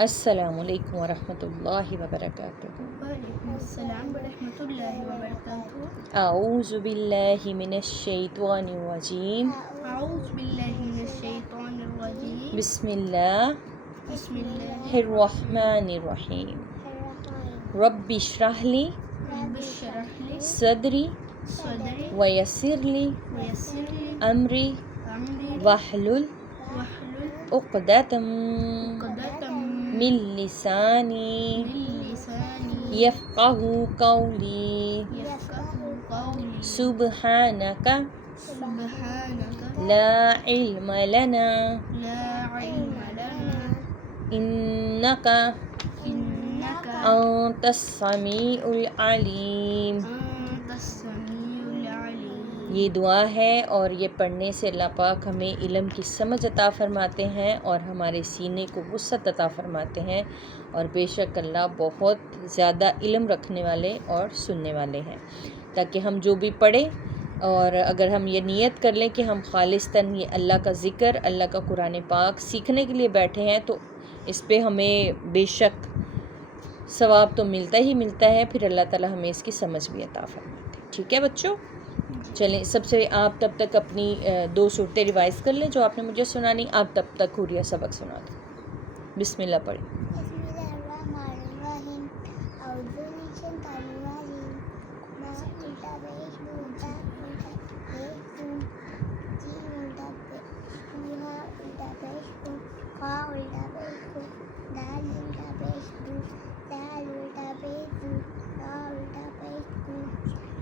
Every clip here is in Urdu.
السلام علیکم ورحمۃ اللہ وبرکاتہ۔ وعلیکم السلام ورحمۃ اللہ وبرکاتہ۔ اعوذ باللہ من الشیطان الرجیم، اعوذ باللہ من الشیطان الرجیم، بسم اللہ بسم اللہ الرحمن الرحیم۔ رب اشرح لی رب اشرح لی صدری صدری ویسر لی ویسر لی امری امری واحلل واحلل عقدۃ عقدۃ من لسانی من لسانی یفقہوا قولی، یفقہوا قولی۔ سبحانک سبحانک لا علم لنا لا علم لنا انک انک انت السمیع العلیم۔ انت السمیع العلیم۔ یہ دعا ہے اور یہ پڑھنے سے اللہ پاک ہمیں علم کی سمجھ عطا فرماتے ہیں اور ہمارے سینے کو وسعت عطا فرماتے ہیں، اور بے شک اللہ بہت زیادہ علم رکھنے والے اور سننے والے ہیں، تاکہ ہم جو بھی پڑھیں اور اگر ہم یہ نیت کر لیں کہ ہم خالصتاً یہ اللہ کا ذکر، اللہ کا قرآن پاک سیکھنے کے لیے بیٹھے ہیں، تو اس پہ ہمیں بے شک ثواب تو ملتا ہی ملتا ہے، پھر اللہ تعالیٰ ہمیں اس کی سمجھ بھی عطا فرماتے ہیں۔ ٹھیک ہے بچوں، چلیں سب سے آپ تب تک اپنی 2 صورتیں ریوائز کر لیں جو آپ نے مجھے سنانی، آپ تب تک حوریہ سبق سنا دیں۔ بسم اللہ پڑھیں۔ بسم اللہ الرحمن الرحیم۔ اعوذ باللہ من الشیطان الرجیم۔ ما الٹا پیش الٹا جیم الٹا ہا الٹا پیش خا الٹا پیش دال الٹا پیش دال الٹا پیش را الٹا پیش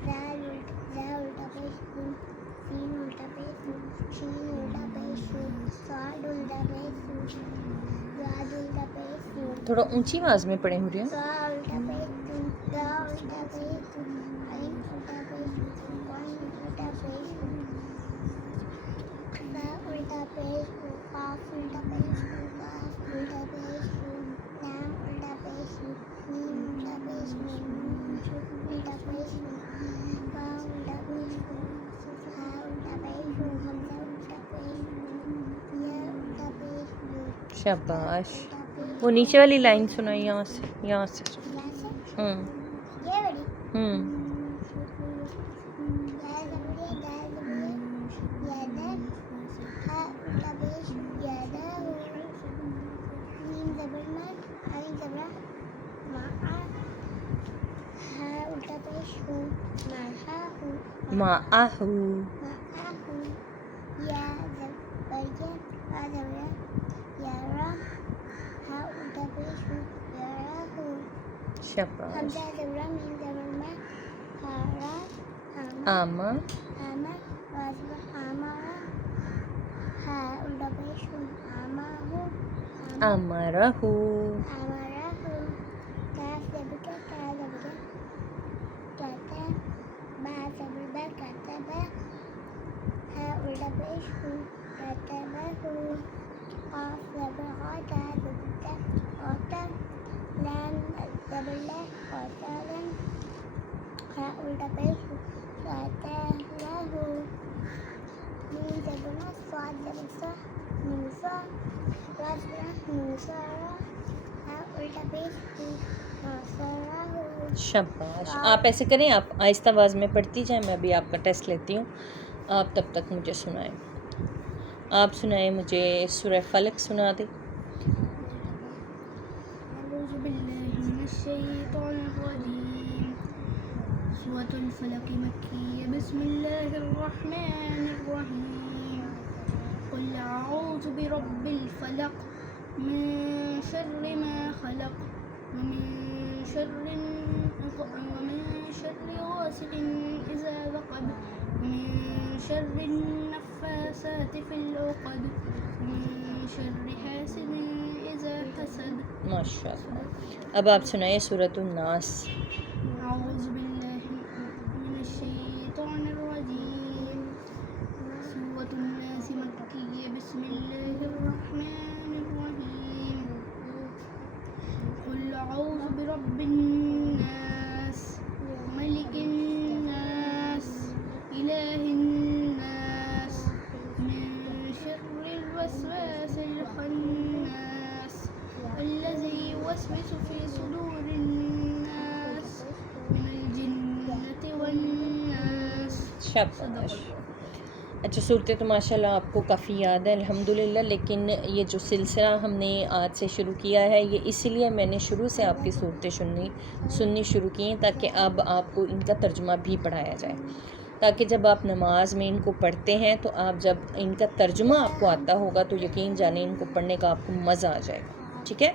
دال الٹا پیش سین الٹا پیش شین الٹا پیش صاد الٹا پیش زاد الٹا پیش تھوڑا اونچی آواز میں پڑھیں حوریہ۔ سا الٹا پیش را الٹا پیش عین الٹا پیش وائن الٹا پیش با الٹا پیش قاف الٹا پیش قاف الٹا پیش لام الٹا پیش میم الٹا پیش نون الٹا پیش با الٹا پیش ہا الٹا پیش حمزہ الٹا پیش یا الٹا پیش شاباش، وہ نیچے والی لائن سنائی، یہاں سے یہاں سے ہوں یہ بڑی ہوں معاہو شاباش۔ آما امرہو شاباش۔ آپ ایسے کریں، آپ آہستہ آواز میں پڑھتی جائیں، میں ابھی آپ کا ٹیسٹ لیتی ہوں، آپ تب تک مجھے سنائیں۔ آپ سنائیں مجھے سورہ فلق سنا دیں۔ اعوذ باللہ من الشیطان الرجیم۔ سورۃ الفلق مکیہ۔ بسم اللہ الرحمن الرحیم۔ قل اعوذ برب الفلق من شر ما خلق ومن شر غاسق اذا وقب ومن شر النفاثات في العقد ومن شر حاسد اذا حسد۔ ماشاء اللہ۔ اب آپ سنائیں سورۃ الناس۔ اعوذ باللہ من الشیطان الرجیم۔ سورۃ الناس مکیہ۔ بسم اللہ الرحمن الرحیم۔ قل اعوذ برب الناس ملک الناس الہ الناس من شر الوسواس الخناس الذي يوسوس في صدور الناس من الجنة والناس. شاباش. اچھا صورتیں تو ماشاءاللہ آپ کو کافی یاد ہے الحمدللہ، لیکن یہ جو سلسلہ ہم نے آج سے شروع کیا ہے یہ اسی لیے میں نے شروع سے آپ کی صورتیں سننی شروع کی ہیں تاکہ اب آپ کو ان کا ترجمہ بھی پڑھایا جائے، تاکہ جب آپ نماز میں ان کو پڑھتے ہیں تو آپ جب ان کا ترجمہ آپ کو آتا ہوگا تو یقین جانیں ان کو پڑھنے کا آپ کو مزہ آ جائے گا. ٹھیک ہے،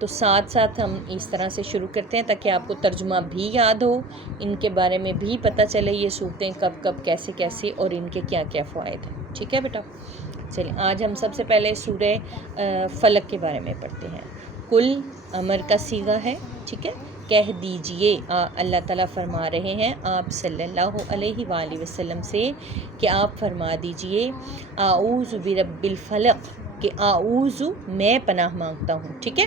تو ساتھ ساتھ ہم اس طرح سے شروع کرتے ہیں تاکہ آپ کو ترجمہ بھی یاد ہو، ان کے بارے میں بھی پتہ چلے یہ صورتیں کب کب کیسے کیسے اور ان کے کیا کیا فوائد ہیں. ٹھیک ہے بیٹا، چلیں آج ہم سب سے پہلے سورہ فلق کے بارے میں پڑھتے ہیں. کل امر کا صیغہ ہے. ٹھیک ہے، کہہ دیجئے، اللہ تعالیٰ فرما رہے ہیں آپ صلی اللہ علیہ وآلہ وسلم سے کہ آپ فرما دیجئے اعوذ برب الفلق، کہ اعوذ میں پناہ مانگتا ہوں. ٹھیک ہے،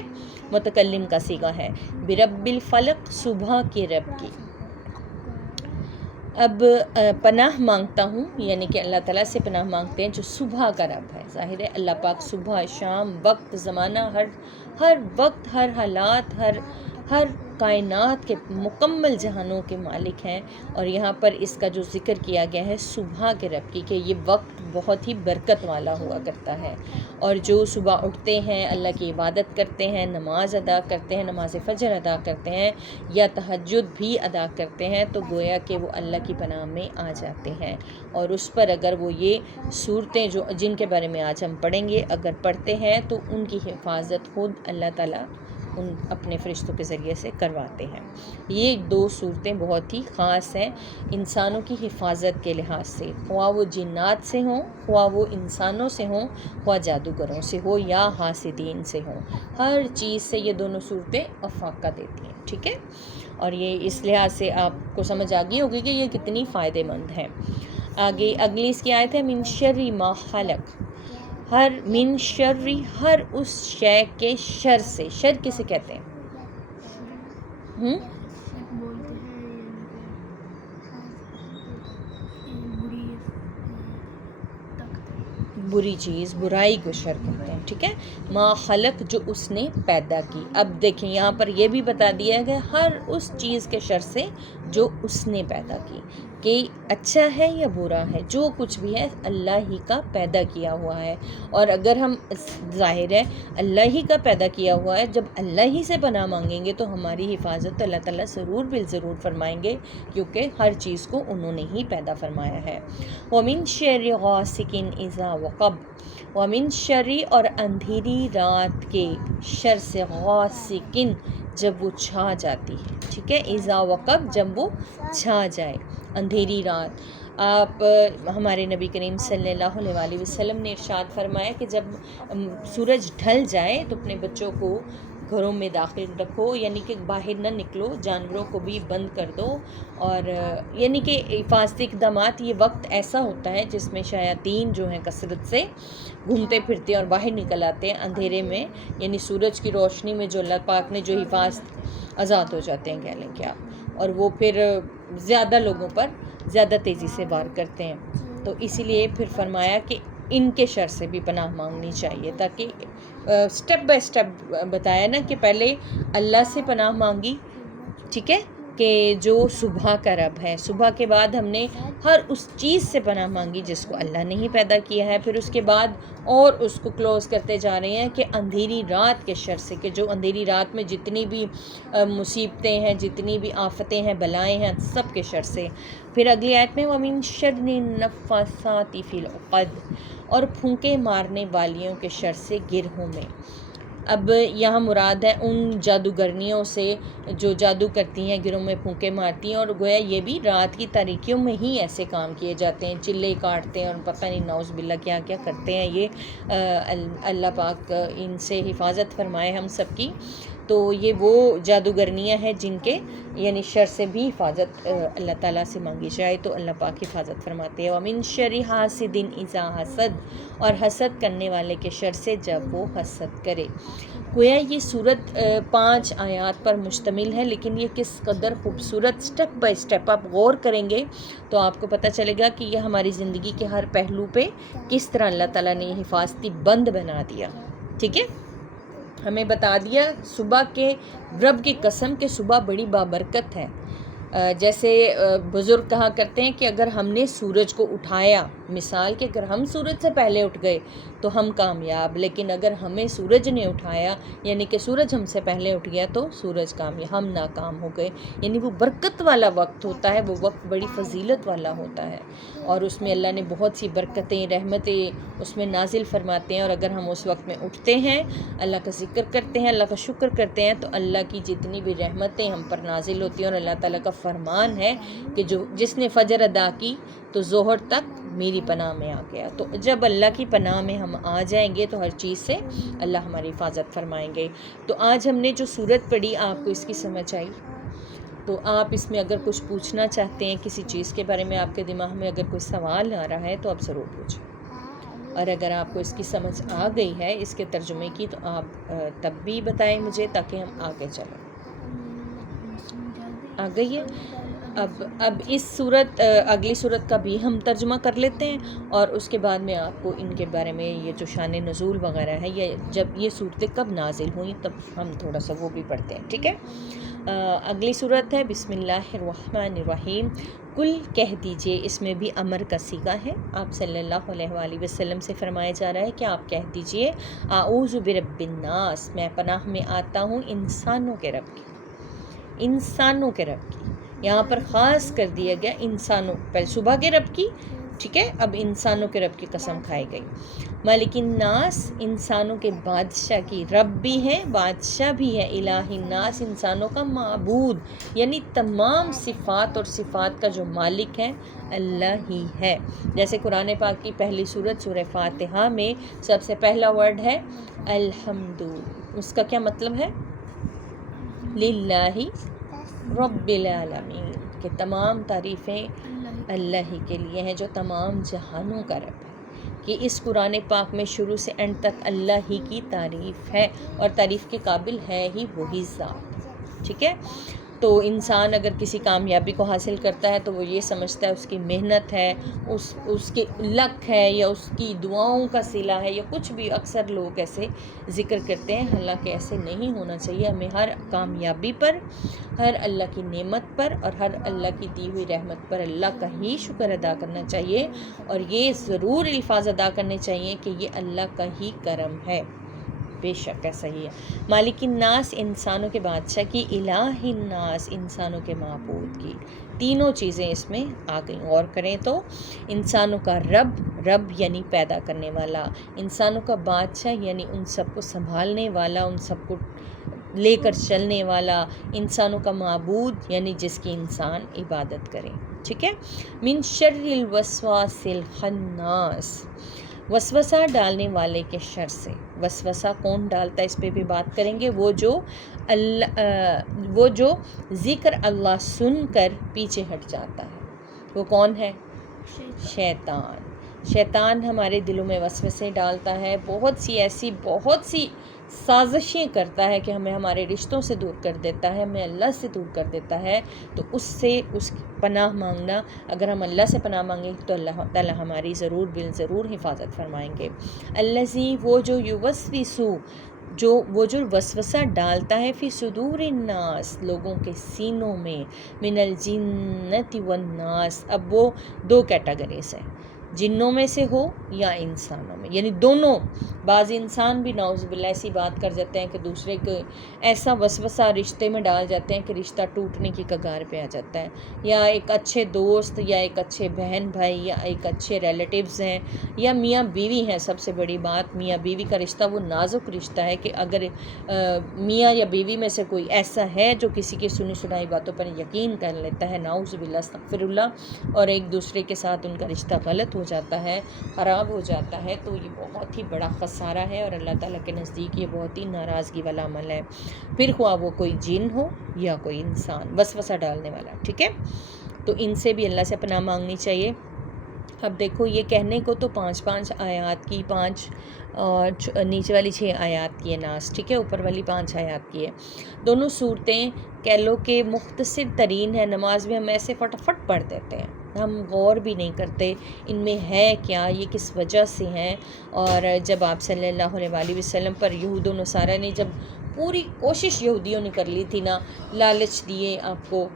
متکلم کا صیغہ ہے. برب الفلق، صبح کے رب کی. اب پناہ مانگتا ہوں یعنی کہ اللہ تعالیٰ سے پناہ مانگتے ہیں جو صبح کا رب ہے. ظاہر ہے اللہ پاک صبح شام وقت زمانہ ہر وقت ہر حالات ہر کائنات کے مکمل جہانوں کے مالک ہیں، اور یہاں پر اس کا جو ذکر کیا گیا ہے صبح کے رب کی، کہ یہ وقت بہت ہی برکت والا ہوا کرتا ہے، اور جو صبح اٹھتے ہیں اللہ کی عبادت کرتے ہیں، نماز ادا کرتے ہیں، نماز فجر ادا کرتے ہیں یا تہجد بھی ادا کرتے ہیں، تو گویا کہ وہ اللہ کی پناہ میں آ جاتے ہیں. اور اس پر اگر وہ یہ صورتیں جن کے بارے میں آج ہم پڑھیں گے اگر پڑھتے ہیں تو ان کی حفاظت خود اللہ تعالیٰ اپنے فرشتوں کے ذریعے سے کرواتے ہیں. یہ دو صورتیں بہت ہی خاص ہیں انسانوں کی حفاظت کے لحاظ سے، خواہ وہ جنات سے ہوں، خواہ وہ انسانوں سے ہوں، خواہ جادوگروں سے ہو یا حاسدین سے ہوں، ہر چیز سے یہ دونوں صورتیں افاقہ دیتی ہیں. ٹھیک ہے، اور یہ اس لحاظ سے آپ کو سمجھ آ گئی ہوگی کہ یہ کتنی فائدہ مند ہیں. آگے اگلی اس کی آیت ہے من شر ما خلق، من شر، ہر اس شے کے شر سے. شر کسے کہتے ہیں؟ بولتے ہیں بری چیز، برائی کو شر کہتے ہیں. ٹھیک ہے، ما خلق، جو اس نے پیدا کی. اب دیکھیں یہاں پر یہ بھی بتا دیا گیا ہر اس چیز کے شر سے جو اس نے پیدا کی، کہ اچھا ہے یا برا ہے، جو کچھ بھی ہے اللہ ہی کا پیدا کیا ہوا ہے. اور اگر ہم ظاہر ہے اللہ ہی کا پیدا کیا ہوا ہے، جب اللہ ہی سے پناہ مانگیں گے تو ہماری حفاظت اللہ تعالیٰ ضرور بالضرور فرمائیں گے، کیونکہ ہر چیز کو انہوں نے ہی پیدا فرمایا ہے. وَمِن شَرِّ غَاسِقٍ إِذَا وَقَبَ، وَمِن شَرِّ، اور اندھیری رات کے شر سے، غاسقٍ، جب وہ چھا جاتی ہے. ٹھیک ہے، اذا وقب، جب وہ چھا جائے، اندھیری رات. آپ ہمارے نبی کریم صلی اللہ علیہ وآلہ وسلم نے ارشاد فرمایا کہ جب سورج ڈھل جائے تو اپنے بچوں کو گھروں میں داخل رکھو، یعنی کہ باہر نہ نکلو، جانوروں کو بھی بند کر دو. اور یعنی کہ حفاظتی اقدامات، یہ وقت ایسا ہوتا ہے جس میں شیاطین جو ہیں کثرت سے گھومتے پھرتے اور باہر نکل آتے ہیں اندھیرے میں، یعنی سورج کی روشنی میں جو اللہ پاک نے جو حفاظت آزاد ہو جاتے ہیں کہہ لیں کہ آپ، اور وہ پھر زیادہ لوگوں پر زیادہ تیزی سے وار کرتے ہیں. تو اسی لیے پھر فرمایا کہ ان کے شر سے بھی پناہ مانگنی چاہیے، تاکہ سٹیپ بائی سٹیپ بتایا نا کہ پہلے اللہ سے پناہ مانگی. ٹھیک ہے، کہ جو صبح کا رب ہے، صبح کے بعد ہم نے ہر اس چیز سے پناہ مانگی جس کو اللہ نے ہی پیدا کیا ہے. پھر اس کے بعد اور اس کو کلوز کرتے جا رہے ہیں کہ اندھیری رات کے شر سے، کہ جو اندھیری رات میں جتنی بھی مصیبتیں ہیں، جتنی بھی آفتیں ہیں، بلائیں ہیں، سب کے شر سے. پھر اگلی آیت میں وَمِن شَرِّ النَّفَّاثَاتِ فِی الْعُقَدِ، اور پھونکے مارنے والیوں کے شر سے گرہوں میں. اب یہاں مراد ہے ان جادوگرنیوں سے جو جادو کرتی ہیں، گروہ میں پھونکے مارتی ہیں، اور گویا یہ بھی رات کی تاریکیوں میں ہی ایسے کام کیے جاتے ہیں، چلے کاٹتے ہیں اور پتہ نہیں نعوذ باللہ کیا کیا کرتے ہیں. یہ اللہ پاک ان سے حفاظت فرمائے ہم سب کی. تو یہ وہ جادوگرنیاں ہیں جن کے یعنی شر سے بھی حفاظت اللہ تعالیٰ سے مانگی جائے تو اللہ پاک حفاظت فرماتے ہیں. وَمِن شَرِّ حَاسِدٍ إِذَا حَسَدَ، اور حسد کرنے والے کے شر سے جب وہ حسد کرے. گویا یہ صورت 5 آیات پر مشتمل ہے، لیکن یہ کس قدر خوبصورت سٹیپ بائی سٹیپ آپ غور کریں گے تو آپ کو پتہ چلے گا کہ یہ ہماری زندگی کے ہر پہلو پہ کس طرح اللہ تعالیٰ نے حفاظتی بند بنا دیا. ٹھیک ہے، ہمیں بتا دیا صبح کے رب کی قسم کہ صبح بڑی بابرکت ہے. جیسے بزرگ کہا کرتے ہیں کہ اگر ہم نے سورج کو اٹھایا، مثال کہ اگر ہم سورج سے پہلے اٹھ گئے تو ہم کامیاب، لیکن اگر ہمیں سورج نے اٹھایا یعنی کہ سورج ہم سے پہلے اٹھ گیا تو سورج کامیاب، ہم ناکام ہو گئے. یعنی وہ برکت والا وقت ہوتا ہے، وہ وقت بڑی فضیلت والا ہوتا ہے، اور اس میں اللہ نے بہت سی برکتیں، رحمتیں اس میں نازل فرماتے ہیں. اور اگر ہم اس وقت میں اٹھتے ہیں، اللہ کا ذکر کرتے ہیں، اللہ کا شکر کرتے ہیں، تو اللہ کی جتنی بھی رحمتیں ہم پر نازل ہوتی ہیں. اور اللہ تعالیٰ کا فرمان ہے کہ جس نے فجر ادا کی تو ظہر تک میری پناہ میں آ گیا. تو جب اللہ کی پناہ میں ہم آ جائیں گے تو ہر چیز سے اللہ ہماری حفاظت فرمائیں گے. تو آج ہم نے جو سورت پڑھی آپ کو اس کی سمجھ آئی؟ تو آپ اس میں اگر کچھ پوچھنا چاہتے ہیں کسی چیز کے بارے میں، آپ کے دماغ میں اگر کوئی سوال آ رہا ہے تو آپ ضرور پوچھیں. اور اگر آپ کو اس کی سمجھ آ گئی ہے اس کے ترجمے کی تو آپ تب بھی بتائیں مجھے تاکہ ہم آگے چلیں. آ گئی ہے؟ اب اس اگلی صورت کا بھی ہم ترجمہ کر لیتے ہیں، اور اس کے بعد میں آپ کو ان کے بارے میں یہ جو شان نزول وغیرہ ہے، یہ جب یہ صورتیں کب نازل ہوئیں تب ہم تھوڑا سا وہ بھی پڑھتے ہیں. ٹھیک ہے، اگلی صورت ہے بسم اللہ الرحمن الرحیم. کل کہہ دیجئے، اس میں بھی امر کا صیغہ ہے. آپ صلی اللہ علیہ وآلہ وسلم سے فرمایا جا رہا ہے کہ آپ کہہ دیجئے اعوذ برب الناس، میں پناہ میں آتا ہوں انسانوں کے رب کی. انسانوں کے رب کی یہاں پر خاص کر دیا گیا، انسانوں، پہلے صبح کے رب کی، ٹھیک ہے، اب انسانوں کے رب کی قسم کھائی گئی. مالک الناس، انسانوں کے بادشاہ کی، رب بھی ہے بادشاہ بھی ہے. الہ الناس، انسانوں کا معبود، یعنی تمام صفات اور صفات کا جو مالک ہے اللہ ہی ہے. جیسے قرآن پاک کی پہلی سورت سورہ فاتحہ میں سب سے پہلا ورڈ ہے الحمد. اس کا کیا مطلب ہے؟ للہ رب العالمین، کہ تمام تعریفیں اللہ ہی کے لیے ہیں جو تمام جہانوں کا رب ہے. کہ اس قرآن پاک میں شروع سے اینڈ تک اللہ ہی کی تعریف ہے، اور تعریف کے قابل ہے ہی وہی ذات. ٹھیک ہے، تو انسان اگر کسی کامیابی کو حاصل کرتا ہے تو وہ یہ سمجھتا ہے اس کی محنت ہے، اس کے لک ہے، یا اس کی دعاؤں کا صلہ ہے، یا کچھ بھی. اکثر لوگ ایسے ذکر کرتے ہیں، حالانکہ ایسے نہیں ہونا چاہیے. ہمیں ہر کامیابی پر، ہر اللہ کی نعمت پر، اور ہر اللہ کی دی ہوئی رحمت پر اللہ کا ہی شکر ادا کرنا چاہیے، اور یہ ضرور الفاظ ادا کرنے چاہیے کہ یہ اللہ کا ہی کرم ہے. بے شک ایسا ہی ہے. مالک الناس، انسانوں کے بادشاہ کی. الہ الناس، انسانوں کے معبود کی. تینوں چیزیں اس میں آ گئیں. غور کریں تو انسانوں کا رب یعنی پیدا کرنے والا، انسانوں کا بادشاہ یعنی ان سب کو سنبھالنے والا، ان سب کو لے کر چلنے والا، انسانوں کا معبود یعنی جس کی انسان عبادت کرے. ٹھیک ہے. من شر الوسواس الخناس، وسوسہ ڈالنے والے کے شر سے. وسوسہ کون ڈالتا ہے اس پہ بھی بات کریں گے. وہ جو ذکر اللہ سن کر پیچھے ہٹ جاتا ہے، وہ کون ہے؟ شیطان. شیطان ہمارے دلوں میں وسوسے ڈالتا ہے، بہت سی سازشیں کرتا ہے کہ ہمیں ہمارے رشتوں سے دور کر دیتا ہے، ہمیں اللہ سے دور کر دیتا ہے. تو اس سے اس کی پناہ مانگنا، اگر ہم اللہ سے پناہ مانگیں تو اللہ تعالیٰ ہماری ضرور حفاظت فرمائیں گے. الذی، وہ جو یوسوسو، وہ جو وسوسہ ڈالتا ہے، فی صدور الناس، لوگوں کے سینوں میں، من الجنۃ والناس. اب وہ دو کیٹیگریز ہیں، جنوں میں سے ہو یا انسانوں میں، یعنی دونوں. بعض انسان بھی نعوذ باللہ ایسی بات کر جاتے ہیں کہ دوسرے کو ایسا وسوسہ رشتے میں ڈال جاتے ہیں کہ رشتہ ٹوٹنے کی کگار پہ آ جاتا ہے. یا ایک اچھے دوست، یا ایک اچھے بہن بھائی، یا ایک اچھے ریلیٹیوز ہیں، یا میاں بیوی ہیں. سب سے بڑی بات، میاں بیوی کا رشتہ وہ نازک رشتہ ہے کہ اگر میاں یا بیوی میں سے کوئی ایسا ہے جو کسی کی سنی سنائی باتوں پر یقین کر لیتا ہے، نعوذ باللہ استغفر اللہ، اور ایک دوسرے کے ساتھ ان کا رشتہ غلط ہو جاتا ہے، خراب ہو جاتا ہے، تو یہ بہت ہی بڑا خسارہ ہے، اور اللہ تعالیٰ کے نزدیک یہ بہت ہی ناراضگی والا عمل ہے. پھر خواہ وہ کوئی جن ہو یا کوئی انسان وسوسہ ڈالنے والا. ٹھیک ہے، تو ان سے بھی اللہ سے پناہ مانگنی چاہیے. اب دیکھو یہ کہنے کو تو 5 آیات کی، 5 نیچے والی 6 آیات کی ہے ناس. ٹھیک ہے، اوپر والی 5 آیات کی ہے. دونوں صورتیں کہہ لو کہ مختصر ترین ہے. نماز میں ہم ایسے فٹافٹ پڑھ دیتے ہیں، ہم غور بھی نہیں کرتے ان میں ہے کیا، یہ کس وجہ سے ہیں۔ اور جب آپ صلی اللہ علیہ وآلہ وسلم پر یہود و نصارہ نے جب پوری کوشش یہودیوں نے کر لی تھی نا، لالچ دیے آپ کو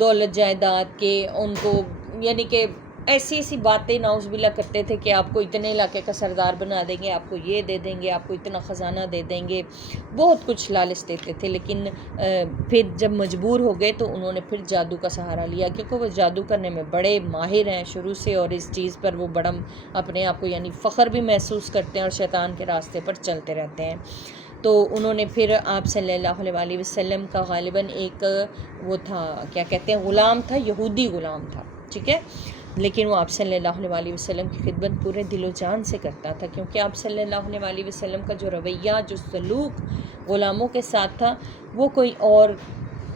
دولت جائیداد کے، ان کو یعنی کہ ایسی ایسی باتیں نعوذ باللہ کرتے تھے کہ آپ کو اتنے علاقے کا سردار بنا دیں گے، آپ کو یہ دے دیں گے، آپ کو اتنا خزانہ دے دیں گے، بہت کچھ لالچ دیتے تھے۔ لیکن پھر جب مجبور ہو گئے تو انہوں نے پھر جادو کا سہارا لیا، کیونکہ وہ جادو کرنے میں بڑے ماہر ہیں شروع سے، اور اس چیز پر وہ بڑا اپنے آپ کو یعنی فخر بھی محسوس کرتے ہیں اور شیطان کے راستے پر چلتے رہتے ہیں۔ تو انہوں نے پھر آپ صلی اللہ علیہ وآلہ وسلم کا غالباً ایک وہ تھا، کیا کہتے ہیں، غلام تھا، یہودی غلام تھا، ٹھیک ہے، لیکن وہ آپ صلی اللہ علیہ وآلہ وسلم کی خدمت پورے دل و جان سے کرتا تھا، کیونکہ آپ صلی اللہ علیہ وآلہ وسلم کا جو رویہ، جو سلوک غلاموں کے ساتھ تھا، وہ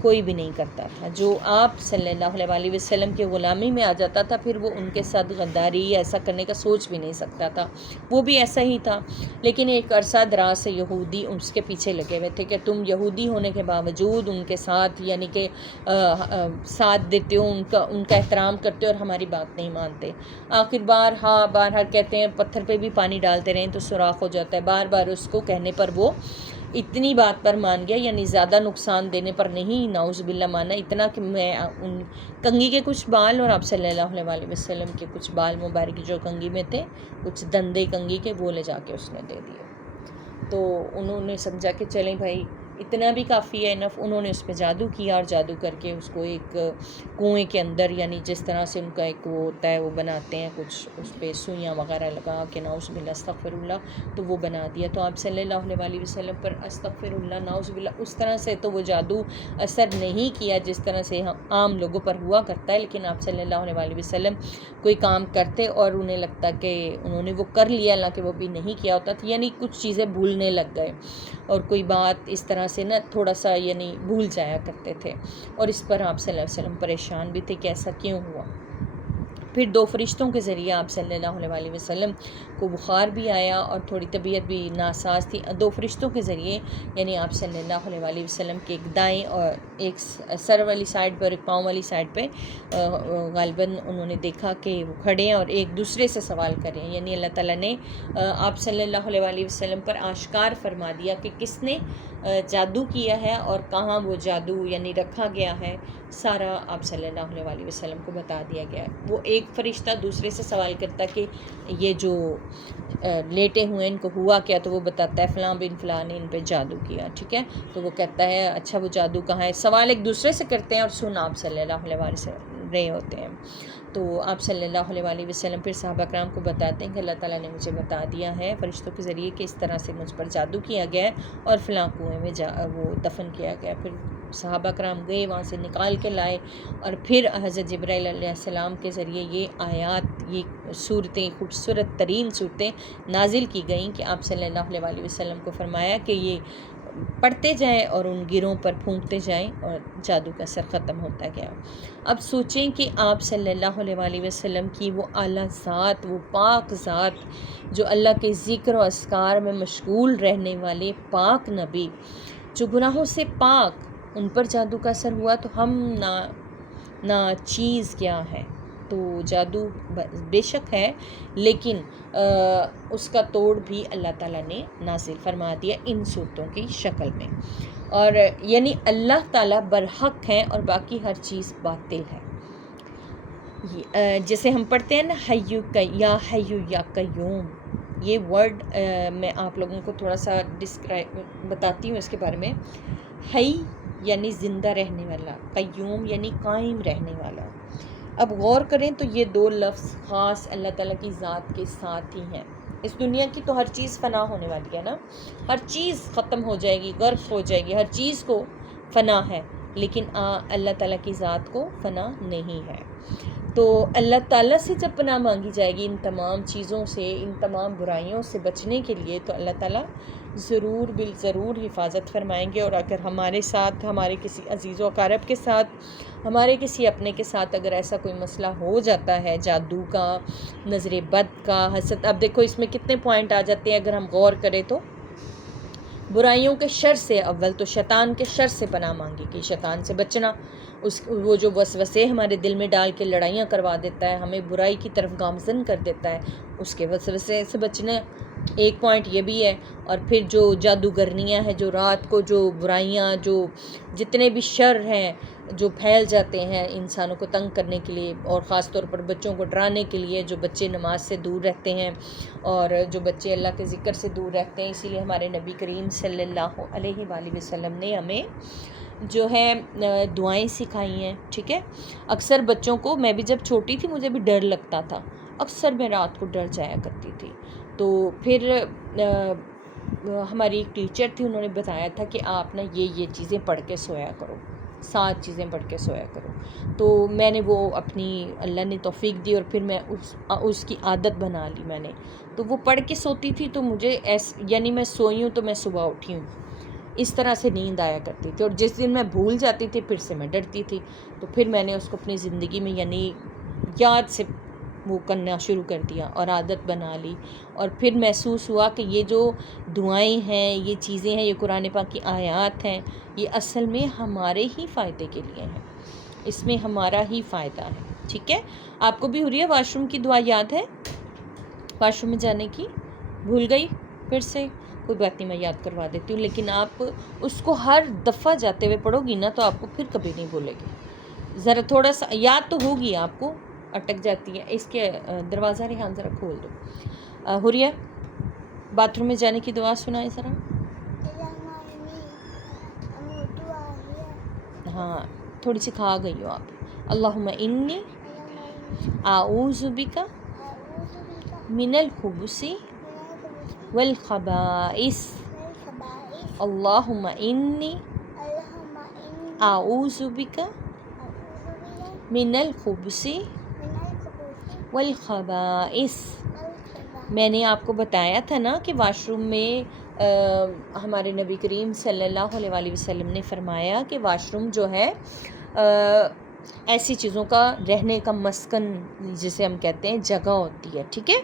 کوئی بھی نہیں کرتا تھا۔ جو آپ صلی اللہ علیہ وآلہ وسلم کے غلامی میں آ جاتا تھا، پھر وہ ان کے ساتھ غداری ایسا کرنے کا سوچ بھی نہیں سکتا تھا، وہ بھی ایسا ہی تھا۔ لیکن ایک عرصہ دراز سے یہودی اس کے پیچھے لگے ہوئے تھے کہ تم یہودی ہونے کے باوجود ان کے ساتھ یعنی کہ ساتھ دیتے ہو، ان کا احترام کرتے ہو اور ہماری بات نہیں مانتے۔ آخر بار کہتے ہیں پتھر پہ بھی پانی ڈالتے رہیں تو سوراخ ہو جاتا ہے، بار بار اس کو کہنے پر وہ اتنی بات پر مان گیا، یعنی زیادہ نقصان دینے پر نہیں، نعوذ باللہ مانا، اتنا کہ میں ان کنگھی کے کچھ بال اور آپ صلی اللہ علیہ وآلہ وسلم کے کچھ بال مبارک جو کنگھی میں تھے، کچھ دندے کنگھی کے، وہ لے جا کے اس نے دے دیے۔ تو انہوں نے سمجھا کہ چلیں بھائی اتنا بھی کافی ہے، انف۔ انہوں نے اس پہ جادو کیا اور جادو کر کے اس کو ایک کنویں کے اندر، یعنی جس طرح سے ان کا ایک وہ ہوتا ہے، وہ بناتے ہیں کچھ، اس پہ سوئیاں وغیرہ لگا کے، نعوذ باللہ استغفر اللہ، تو وہ بنا دیا۔ تو آپ صلی اللہ علیہ وآلہ وسلم پر استغفر اللہ نعوذ باللہ اس طرح سے تو وہ جادو اثر نہیں کیا جس طرح سے عام لوگوں پر ہوا کرتا ہے، لیکن آپ صلی اللہ علیہ وآلہ وسلم کوئی کام کرتے اور انہیں لگتا کہ انہوں نے وہ کر لیا، حالانکہ وہ بھی نہیں کیا ہوتا تھا، یعنی کچھ چیزیں بھولنے لگ گئے اور کوئی بات اس طرح سے نا تھوڑا سا یعنی بھول جایا کرتے تھے، اور اس پر آپ صلی اللہ علیہ وسلم پریشان بھی تھے کہ ایسا کیوں ہوا۔ پھر 2 فرشتوں کے ذریعے آپ صلی اللہ علیہ وآلہ وسلم کو بخار بھی آیا اور تھوڑی طبیعت بھی ناساز تھی۔ 2 فرشتوں کے ذریعے یعنی آپ صلی اللہ علیہ وآلہ وسلم کے ایک دائیں اور ایک سر والی سائڈ پہ اور ایک پاؤں والی سائڈ پہ غالباً انہوں نے دیکھا کہ وہ کھڑے ہیں اور ایک دوسرے سے سوال کریں، یعنی اللہ تعالیٰ نے آپ صلی اللہ علیہ وآلہ وسلم پر آشکار فرما دیا کہ کس نے جادو کیا ہے اور کہاں وہ جادو یعنی رکھا گیا ہے، سارا آپ صلی اللہ علیہ وآلہ وسلم کو بتا دیا گیا ہے۔ وہ ایک فرشتہ دوسرے سے سوال کرتا کہ یہ جو لیٹے ہوئے ان کو ہوا کیا، تو وہ بتاتا ہے فلاں بن فلاں نے ان پہ جادو کیا، ٹھیک ہے، تو وہ کہتا ہے اچھا وہ جادو کہاں ہے، سوال ایک دوسرے سے کرتے ہیں اور سن آپ صلی اللہ علیہ وآلہ وسلم رہے ہوتے ہیں۔ تو آپ صلی اللہ علیہ وآلہ وسلم پھر صحابہ کرام کو بتاتے ہیں کہ اللہ تعالیٰ نے مجھے بتا دیا ہے فرشتوں کے ذریعے کہ اس طرح سے مجھ پر جادو کیا گیا ہے اور فلاں کنویں میں وہ دفن کیا گیا۔ پھر صحابہ کرام گئے، وہاں سے نکال کے لائے، اور پھر حضرت جبرائیل علیہ السلام کے ذریعے یہ آیات، یہ صورتیں، خوبصورت ترین صورتیں نازل کی گئیں کہ آپ صلی اللہ علیہ وآلہ وسلم کو فرمایا کہ یہ پڑھتے جائیں اور ان گروں پر پھونکتے جائیں، اور جادو کا اثر ختم ہوتا گیا۔ اب سوچیں کہ آپ صلی اللہ علیہ وآلہ وسلم کی وہ اعلیٰ ذات، وہ پاک ذات، جو اللہ کے ذکر و اذکار میں مشغول رہنے والے پاک نبی، جو گناہوں سے پاک، ان پر جادو کا اثر ہوا، تو ہم نہ چیز کیا ہے۔ تو جادو بے شک ہے، لیکن اس کا توڑ بھی اللہ تعالیٰ نے نازل فرما دیا ان صورتوں کی شکل میں، اور یعنی اللہ تعالیٰ برحق ہیں اور باقی ہر چیز باطل ہے۔ جیسے ہم پڑھتے ہیں نا حیو یا قیوم، یہ ورڈ میں آپ لوگوں کو تھوڑا سا بتاتی ہوں اس کے بارے میں۔ حی یعنی زندہ رہنے والا، قیوم یعنی قائم رہنے والا۔ اب غور کریں تو یہ 2 لفظ خاص اللہ تعالیٰ کی ذات کے ساتھ ہی ہیں۔ اس دنیا کی تو ہر چیز فنا ہونے والی ہے نا، ہر چیز ختم ہو جائے گی، غرق ہو جائے گی، ہر چیز کو فنا ہے، لیکن اللہ تعالیٰ کی ذات کو فنا نہیں ہے۔ تو اللہ تعالیٰ سے جب پناہ مانگی جائے گی ان تمام چیزوں سے، ان تمام برائیوں سے بچنے کے لیے، تو اللہ تعالیٰ ضرور بالضرور حفاظت فرمائیں گے۔ اور اگر ہمارے ساتھ، ہمارے کسی عزیز و اقارب کے ساتھ، ہمارے کسی اپنے کے ساتھ اگر ایسا کوئی مسئلہ ہو جاتا ہے جادو کا، نظر بد کا، حسد، اب دیکھو اس میں کتنے پوائنٹ آ جاتے ہیں اگر ہم غور کریں تو۔ برائیوں کے شر سے، اول تو شیطان کے شر سے پناہ مانگی کہ شیطان سے بچنا، وہ جو وسوسے ہمارے دل میں ڈال کے لڑائیاں کروا دیتا ہے، ہمیں برائی کی طرف گامزن کر دیتا ہے، اس کے وسوسے سے بچنا، ایک پوائنٹ یہ بھی ہے۔ اور پھر جو جادوگرنیاں ہیں، جو رات کو جو برائیاں، جو جتنے بھی شر ہیں جو پھیل جاتے ہیں انسانوں کو تنگ کرنے کے لیے، اور خاص طور پر بچوں کو ڈرانے کے لیے، جو بچے نماز سے دور رہتے ہیں اور جو بچے اللہ کے ذکر سے دور رہتے ہیں، اسی لیے ہمارے نبی کریم صلی اللہ علیہ وآلہ وسلم نے ہمیں جو ہے دعائیں سکھائی ہیں، ٹھیک ہے۔ اکثر بچوں کو، میں بھی جب چھوٹی تھی مجھے بھی ڈر لگتا تھا، اکثر میں رات کو ڈر جایا کرتی تھی، تو پھر ہماری ایک ٹیچر تھی، انہوں نے بتایا تھا کہ آپ نا یہ چیزیں پڑھ کے سویا کرو، 7 چیزیں پڑھ کے سویا کرو، تو میں نے وہ اپنی، اللہ نے توفیق دی اور پھر میں اس کی عادت بنا لی میں نے، تو وہ پڑھ کے سوتی تھی تو مجھے یعنی میں سوئی ہوں تو میں صبح اٹھی ہوں، اس طرح سے نیند آیا کرتی تھی، اور جس دن میں بھول جاتی تھی پھر سے میں ڈرتی تھی، تو پھر میں نے اس کو اپنی زندگی میں یعنی یاد سے وہ کرنا شروع کر دیا اور عادت بنا لی، اور پھر محسوس ہوا کہ یہ جو دعائیں ہیں، یہ چیزیں ہیں، یہ قرآن پاک کی آیات ہیں، یہ اصل میں ہمارے ہی فائدے کے لیے ہیں، اس میں ہمارا ہی فائدہ ہے، ٹھیک ہے۔ آپ کو بھی ہو رہی ہے واش روم کی دعا یاد ہے؟ واش روم میں جانے کی بھول گئی؟ پھر سے کوئی بات نہیں، میں یاد کروا دیتی ہوں، لیکن آپ اس کو ہر دفعہ جاتے ہوئے پڑھو گی نا تو آپ کو پھر کبھی نہیں بھولے گی، ذرا تھوڑا سا یاد تو ہوگی، آپ کو اٹک جاتی ہے، اس کے دروازہ ریحان ذرا کھول دو۔ ہو رہی ہے؟ باتھ روم میں جانے کی دعا سنائیں ذرا۔ ہاں تھوڑی سی کھا گئی ہو آپ۔ اللہم انی اعوذ بک من الخبث والخبائث، اللہم انی اعوذ بک من الخبث والخبائث۔ میں نے آپ کو بتایا تھا نا کہ واش روم میں ہمارے نبی کریم صلی اللہ علیہ وآلہ وسلم نے فرمایا کہ واش روم جو ہے ایسی چیزوں کا رہنے کا مسکن جسے ہم کہتے ہیں جگہ ہوتی ہے، ٹھیک ہے،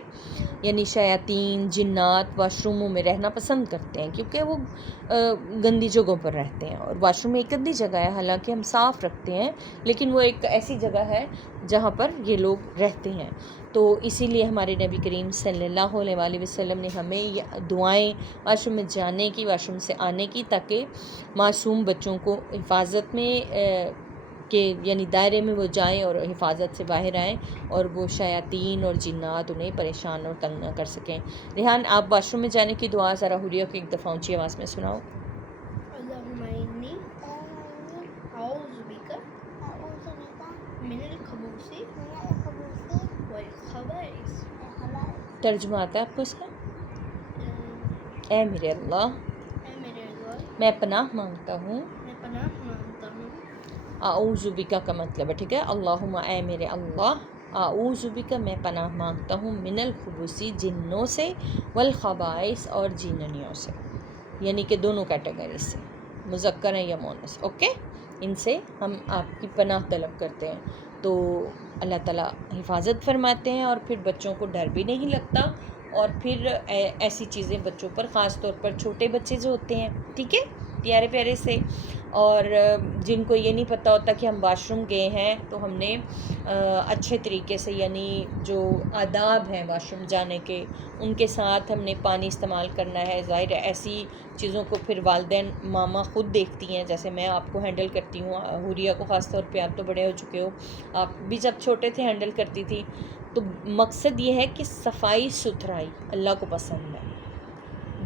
یعنی شیاطین جنات واش روموں میں رہنا پسند کرتے ہیں کیونکہ وہ گندی جگہوں پر رہتے ہیں، اور واش روم ایک گندی جگہ ہے، حالانکہ ہم صاف رکھتے ہیں لیکن وہ ایک ایسی جگہ ہے جہاں پر یہ لوگ رہتے ہیں، تو اسی لیے ہمارے نبی کریم صلی اللہ علیہ وآلہ وسلم نے ہمیں یہ دعائیں واش روم میں جانے کی، واش روم سے آنے کی، تاکہ معصوم بچوں کو حفاظت میں کہ یعنی دائرے میں وہ جائیں اور حفاظت سے باہر آئیں، اور وہ شیاطین اور جنات انہیں پریشان اور تنگ نہ کر سکیں۔ ریحان آپ واش روم میں جانے کی دعا ذرا حریہ کو ایک دفعہ اونچی آواز میں سناؤ۔ اللہم انی اعوذ بک من الخبث والخبائث۔ ترجمہ آتا ہے آپ کو اس کا؟ اے میرے اللہ، اے میرے اللہ، میں پناہ مانگتا ہوں، میں پناہ مانگتا ہوں، اعوذ بک کا مطلب ہے، ٹھیک ہے، اللہم اے میرے اللہ، اعوذ بک میں پناہ مانگتا ہوں، من الخبث جنوں سے، والخبائث اور جیننیوں سے، یعنی کہ دونوں کیٹیگری سے، مذکر ہیں یا مؤنث، اوکے، ان سے ہم آپ کی پناہ طلب کرتے ہیں، تو اللہ تعالیٰ حفاظت فرماتے ہیں، اور پھر بچوں کو ڈر بھی نہیں لگتا، اور پھر ایسی چیزیں بچوں پر، خاص طور پر چھوٹے بچے جو ہوتے ہیں، ٹھیک ہے، پیارے پیارے سے، اور جن کو یہ نہیں پتہ ہوتا کہ ہم واش روم گئے ہیں تو ہم نے اچھے طریقے سے، یعنی جو آداب ہیں واش روم جانے کے، ان کے ساتھ ہم نے پانی استعمال کرنا ہے، ظاہر ہے ایسی چیزوں کو پھر والدین ماما خود دیکھتی ہیں، جیسے میں آپ کو ہینڈل کرتی ہوں، حوریہ کو خاص طور پہ، آپ تو بڑے ہو چکے ہو، آپ بھی جب چھوٹے تھے ہینڈل کرتی تھی، تو مقصد یہ ہے کہ صفائی ستھرائی اللہ کو پسند ہے،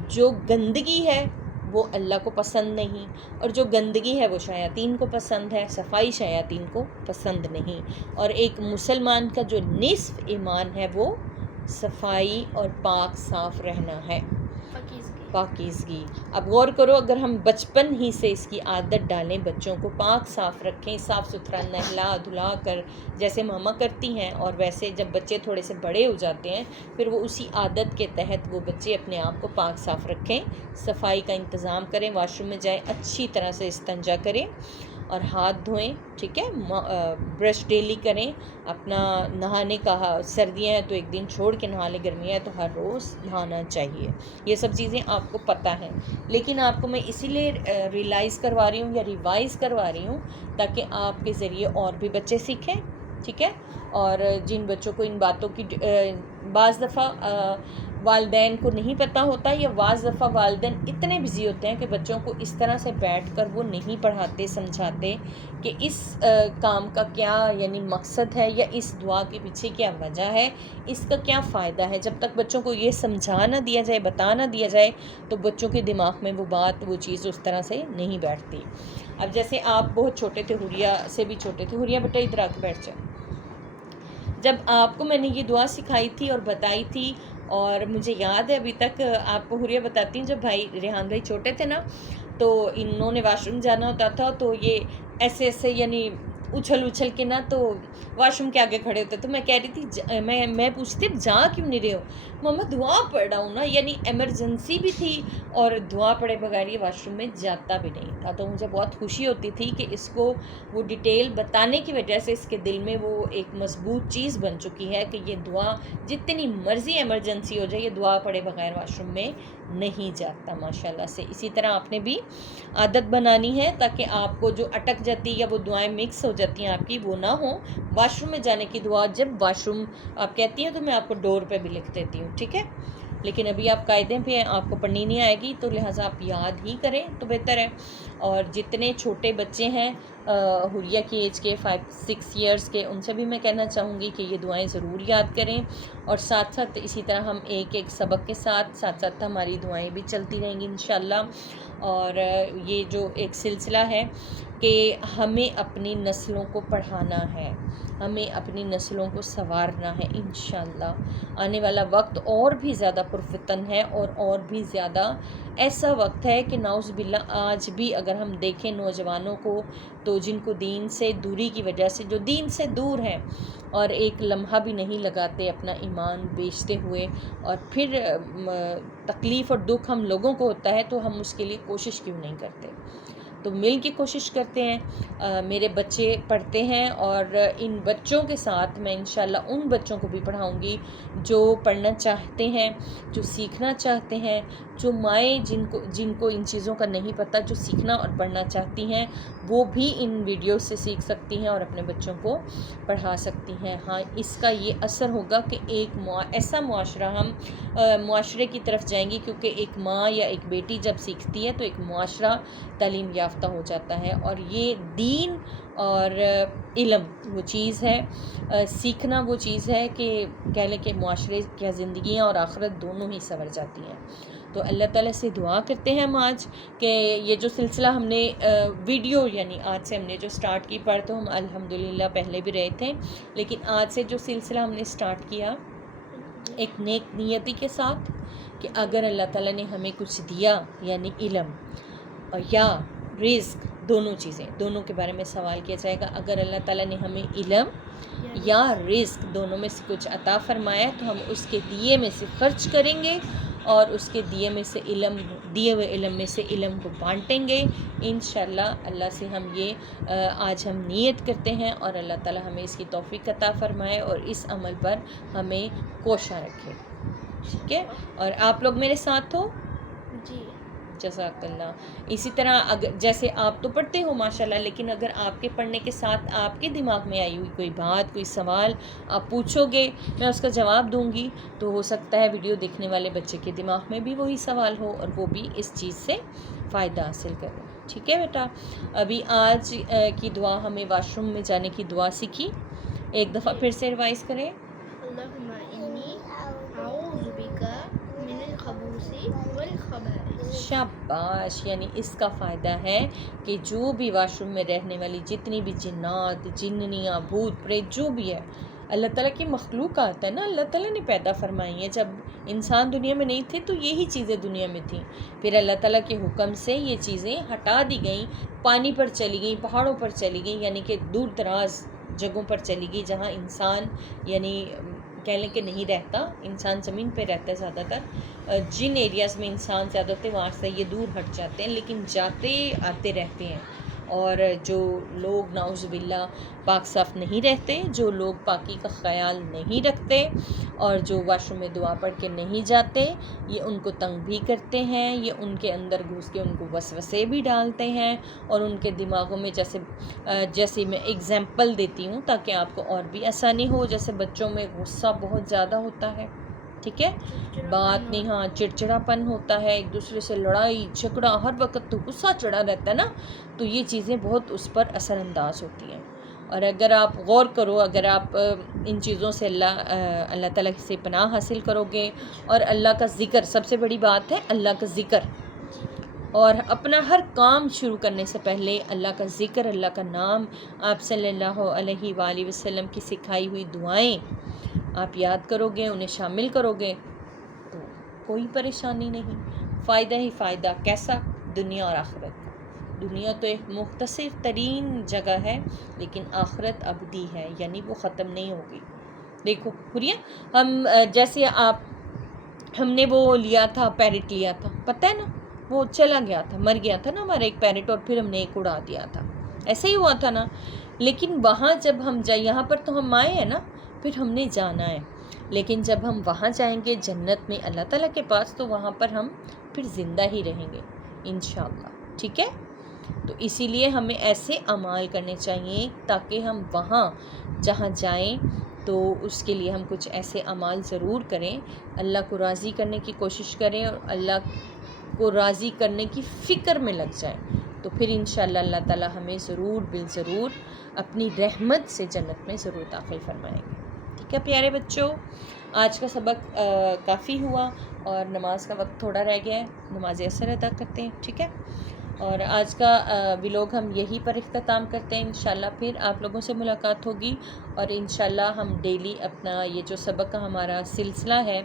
جو گندگی ہے وہ اللہ کو پسند نہیں، اور جو گندگی ہے وہ شیاطین کو پسند ہے، صفائی شیاطین کو پسند نہیں، اور ایک مسلمان کا جو نصف ایمان ہے وہ صفائی اور پاک صاف رہنا ہے، پاکیزگی۔ اب غور کرو، اگر ہم بچپن ہی سے اس کی عادت ڈالیں، بچوں کو پاک صاف رکھیں، صاف ستھرا نہلا دھلا کر جیسے ماما کرتی ہیں، اور ویسے جب بچے تھوڑے سے بڑے ہو جاتے ہیں پھر وہ اسی عادت کے تحت وہ بچے اپنے آپ کو پاک صاف رکھیں، صفائی کا انتظام کریں، واش روم میں جائیں اچھی طرح سے استنجا کریں، اور ہاتھ دھوئیں، ٹھیک ہے، برش ڈیلی کریں، اپنا نہانے کا سردیاں ہیں تو ایک دن چھوڑ کے نہا لیں، گرمیاں ہیں تو ہر روز نہانا چاہیے. یہ سب چیزیں آپ کو پتہ ہیں، لیکن آپ کو میں اسی لیے ریلائز کروا رہی ہوں یا ریوائز کروا رہی ہوں تاکہ آپ کے ذریعے اور بھی بچے سیکھیں، ٹھیک ہے. اور جن بچوں کو ان باتوں کی بعض دفعہ والدین کو نہیں پتہ ہوتا، یا بعض دفعہ والدین اتنے بزی ہوتے ہیں کہ بچوں کو اس طرح سے بیٹھ کر وہ نہیں پڑھاتے سمجھاتے کہ اس کام کا کیا یعنی مقصد ہے، یا اس دعا کے پیچھے کیا وجہ ہے، اس کا کیا فائدہ ہے. جب تک بچوں کو یہ سمجھا نہ دیا جائے، بتا نہ دیا جائے، تو بچوں کے دماغ میں وہ بات، وہ چیز اس طرح سے نہیں بیٹھتی. اب جیسے آپ بہت چھوٹے تھے، حوریہ سے بھی چھوٹے تھے، حوریہ بیٹا ادھر آ کے بیٹھ جائے. جب آپ کو میں نے یہ دعا سکھائی تھی اور بتائی تھی، اور مجھے یاد ہے ابھی تک، آپ کو حوریہ بتاتی ہوں، جب بھائی ریحان بھائی چھوٹے تھے نا، تو انہوں نے واش روم جانا ہوتا تھا، تو یہ ایسے ایسے یعنی اچھل کے نا تو واش روم کے آگے کھڑے ہوتے. تو میں کہہ رہی تھی، میں پوچھتی جا کیوں نہیں رہے ہو؟ مما دعا پڑھ رہا ہوں نا، یعنی ایمرجنسی بھی تھی اور دعا پڑھے بغیر یہ واش روم میں جاتا بھی نہیں تھا. تو مجھے بہت خوشی ہوتی تھی کہ اس کو وہ ڈیٹیل بتانے کی وجہ سے اس کے دل میں وہ ایک مضبوط چیز بن چکی ہے کہ یہ دعا جتنی مرضی ایمرجنسی ہو جائے، یہ دعا پڑھے بغیر واش روم میں نہیں جاتا ماشاءاللہ سے. اسی طرح آپ نے بھی عادت بنانی ہے تاکہ آپ کو جو اٹک جاتی یا وہ دعائیں مکس ہو جاتی ہیں آپ کی، وہ نہ ہوں. واش روم میں جانے کی دعا جب واش روم آپ کہتی ہیں تو میں آپ کو ڈور پہ بھی لکھ دیتی ہوں، ٹھیک ہے. لیکن ابھی آپ قاعدے پہ ہیں، آپ کو پڑھنی نہیں آئے گی، تو لہٰذا آپ یاد ہی کریں تو بہتر ہے. اور جتنے چھوٹے بچے ہیں حوریہ کی ایج کے 5-6 ایئرس کے، ان سے بھی میں کہنا چاہوں گی کہ یہ دعائیں ضرور یاد کریں. اور ساتھ ساتھ اسی طرح ہم ایک ایک سبق کے ساتھ ہماری دعائیں بھی چلتی رہیں گی انشاءاللہ. اور یہ جو ایک سلسلہ ہے کہ ہمیں اپنی نسلوں کو پڑھانا ہے، ہمیں اپنی نسلوں کو سنوارنا ہے انشاءاللہ. آنے والا وقت اور بھی زیادہ پرفتن ہے، اور بھی زیادہ ایسا وقت ہے کہ نعوذ باللہ آج بھی اگر ہم دیکھیں نوجوانوں کو، تو جن کو دین سے دوری کی وجہ سے، جو دین سے دور ہیں اور ایک لمحہ بھی نہیں لگاتے اپنا ایمان بیچتے ہوئے، اور پھر تکلیف اور دکھ ہم لوگوں کو ہوتا ہے تو ہم اس کے لیے کوشش کیوں نہیں کرتے. تو مل کے کوشش کرتے ہیں. میرے بچے پڑھتے ہیں، اور ان بچوں کے ساتھ میں انشاءاللہ ان بچوں کو بھی پڑھاؤں گی جو پڑھنا چاہتے ہیں، جو سیکھنا چاہتے ہیں، جو مائیں جن کو ان چیزوں کا نہیں پتہ، جو سیکھنا اور پڑھنا چاہتی ہیں، وہ بھی ان ویڈیوز سے سیکھ سکتی ہیں اور اپنے بچوں کو پڑھا سکتی ہیں. ہاں، اس کا یہ اثر ہوگا کہ ایک ایسا معاشرہ، ہم معاشرے کی طرف جائیں گی، کیونکہ ایک ماں یا ایک بیٹی جب سیکھتی ہے تو ایک معاشرہ تعلیم یافتہ ہو جاتا ہے. اور یہ دین اور علم وہ چیز ہے، سیکھنا وہ چیز ہے کہ کہہ لیں کہ معاشرے کی زندگیاں اور آخرت دونوں ہی سنور جاتی ہیں. تو اللہ تعالیٰ سے دعا کرتے ہیں ہم آج کہ یہ جو سلسلہ ہم نے ویڈیو یعنی آج سے ہم نے جو سٹارٹ کی، پڑھ تو ہم الحمدللہ پہلے بھی رہے تھے، لیکن آج سے جو سلسلہ ہم نے سٹارٹ کیا ایک نیک نیتی کے ساتھ کہ اگر اللہ تعالیٰ نے ہمیں کچھ دیا، یعنی علم یا رزق، دونوں چیزیں، دونوں کے بارے میں سوال کیا جائے گا. اگر اللہ تعالیٰ نے ہمیں علم یا رزق دونوں میں سے کچھ عطا فرمایا تو ہم اس کے دیے میں سے خرچ کریں گے، اور اس کے دیے ہوئے علم میں سے علم کو بانٹیں گے انشاءاللہ. اللہ سے ہم یہ آج ہم نیت کرتے ہیں، اور اللہ تعالیٰ ہمیں اس کی توفیق عطا فرمائے اور اس عمل پر ہمیں کوشاں رکھے، ٹھیک ہے. اور آپ لوگ میرے ساتھ ہو؟ جی جزاک اللہ. اسی طرح اگر جیسے آپ تو پڑھتے ہو ماشاءاللہ، لیکن اگر آپ کے پڑھنے کے ساتھ آپ کے دماغ میں آئی ہوئی کوئی بات، کوئی سوال آپ پوچھو گے، میں اس کا جواب دوں گی، تو ہو سکتا ہے ویڈیو دیکھنے والے بچے کے دماغ میں بھی وہی سوال ہو اور وہ بھی اس چیز سے فائدہ حاصل کرے. ٹھیک ہے بیٹا. ابھی آج کی دعا ہمیں واش روم میں جانے کی دعا سیکھی، ایک دفعہ پھر سے ریوائز کریں. اللہم انی اعوذ بک من الخبوث والخبائث. شاباش. یعنی اس کا فائدہ ہے کہ جو بھی واش روم میں رہنے والی جتنی بھی جنات، جننیاں، بھوت پریت جو بھی ہے، اللہ تعالیٰ کی مخلوقات ہے نا، اللہ تعالیٰ نے پیدا فرمائی ہیں. جب انسان دنیا میں نہیں تھے تو یہی چیزیں دنیا میں تھیں، پھر اللہ تعالیٰ کے حکم سے یہ چیزیں ہٹا دی گئیں، پانی پر چلی گئیں، پہاڑوں پر چلی گئیں، یعنی کہ دور دراز جگہوں پر چلی گئی جہاں انسان یعنی کہہ لیں کہ نہیں رہتا. انسان زمین پہ رہتا ہے زیادہ تر. جن ایریاز میں انسان زیادہ ہوتے ہیں وہاں سے یہ دور ہٹ جاتے ہیں، لیکن جاتے آتے رہتے ہیں. اور جو لوگ نعوذ باللہ پاک صاف نہیں رہتے، جو لوگ پاکی کا خیال نہیں رکھتے اور جو واش روم میں دعا پڑھ کے نہیں جاتے، یہ ان کو تنگ بھی کرتے ہیں، یہ ان کے اندر گھس کے ان کو وسوسے بھی ڈالتے ہیں، اور ان کے دماغوں میں جیسے میں ایگزامپل دیتی ہوں تاکہ آپ کو اور بھی آسانی ہو، جیسے بچوں میں غصہ بہت زیادہ ہوتا ہے، ٹھیک ہے، بات نہیں، ہاں چڑچڑا پن ہوتا ہے، ایک دوسرے سے لڑائی جھگڑا، ہر وقت تو غصہ چڑھا رہتا ہے نا، تو یہ چیزیں بہت اس پر اثر انداز ہوتی ہیں۔ اور اگر آپ غور کرو، اگر آپ ان چیزوں سے اللہ تعالیٰ سے پناہ حاصل کرو گے، اور اللہ کا ذکر، سب سے بڑی بات ہے اللہ کا ذکر، اور اپنا ہر کام شروع کرنے سے پہلے اللہ کا ذکر، اللہ کا نام، آپ صلی اللہ علیہ وآلہ وسلم کی سکھائی ہوئی دعائیں آپ یاد کرو گے، انہیں شامل کرو گے، تو کوئی پریشانی نہیں، فائدہ ہی فائدہ، کیسا؟ دنیا اور آخرت۔ دنیا تو ایک مختصر ترین جگہ ہے، لیکن آخرت ابدی ہے، یعنی وہ ختم نہیں ہوگی۔ دیکھو ہوریا، جیسے ہم نے وہ لیا تھا، پیرٹ لیا تھا، پتہ ہے نا، وہ چلا گیا تھا، مر گیا تھا نا ہمارا ایک پیرٹ، اور پھر ہم نے ایک اڑا دیا تھا، ایسے ہی ہوا تھا نا۔ لیکن وہاں جب ہم یہاں پر تو ہم آئے ہیں نا، پھر ہم نے جانا ہے، لیکن جب ہم وہاں جائیں گے جنت میں اللہ تعالیٰ کے پاس، تو وہاں پر ہم پھر زندہ ہی رہیں گے انشاءاللہ، ٹھیک ہے؟ تو اسی لیے ہمیں ایسے اعمال کرنے چاہیے تاکہ ہم وہاں جہاں جائیں تو اس کے لیے ہم کچھ ایسے اعمال ضرور کریں، اللہ کو راضی کرنے کی کوشش کریں، اور اللہ کو راضی کرنے کی فکر میں لگ جائیں، تو پھر انشاءاللہ اللہ تعالیٰ ہمیں ضرور بالضرور اپنی رحمت سے جنت میں ضرور داخل فرمائیں گے، ٹھیک ہے پیارے بچوں؟ آج کا سبق کافی ہوا، اور نماز کا وقت تھوڑا رہ گیا ہے، نماز عصر ادا کرتے ہیں، ٹھیک ہے؟ اور آج کا ولاگ ہم یہی پر اختتام کرتے ہیں، انشاءاللہ پھر آپ لوگوں سے ملاقات ہوگی، اور انشاءاللہ ہم ڈیلی اپنا یہ جو سبق کا ہمارا سلسلہ ہے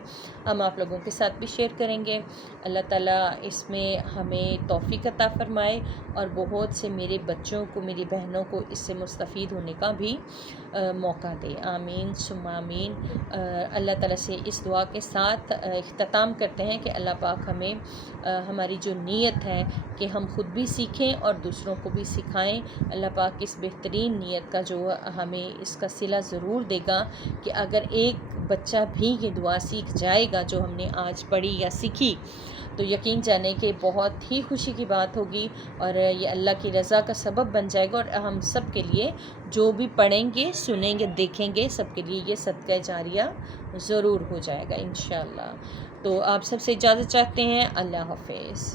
ہم آپ لوگوں کے ساتھ بھی شیئر کریں گے۔ اللہ تعالیٰ اس میں ہمیں توفیق عطا فرمائے، اور بہت سے میرے بچوں کو، میری بہنوں کو اس سے مستفید ہونے کا بھی موقع دے، آمین ثم آمین۔ اللہ تعالیٰ سے اس دعا کے ساتھ اختتام کرتے ہیں کہ اللہ پاک ہمیں ہماری جو نیت ہے کہ ہم خود بھی سیکھیں اور دوسروں کو بھی سکھائیں، اللہ پاک اس بہترین نیت کا جو ہمیں اس کا صلہ ضرور دے گا کہ اگر ایک بچہ بھی یہ دعا سیکھ جائے گا جو ہم نے آج پڑھی یا سیکھی، تو یقین جانے کہ بہت ہی خوشی کی بات ہوگی، اور یہ اللہ کی رضا کا سبب بن جائے گا، اور ہم سب کے لیے جو بھی پڑھیں گے، سنیں گے، دیکھیں گے، سب کے لیے یہ صدقہ جاریہ ضرور ہو جائے گا انشاءاللہ۔ تو آپ سب سے اجازت چاہتے ہیں، اللہ حافظ۔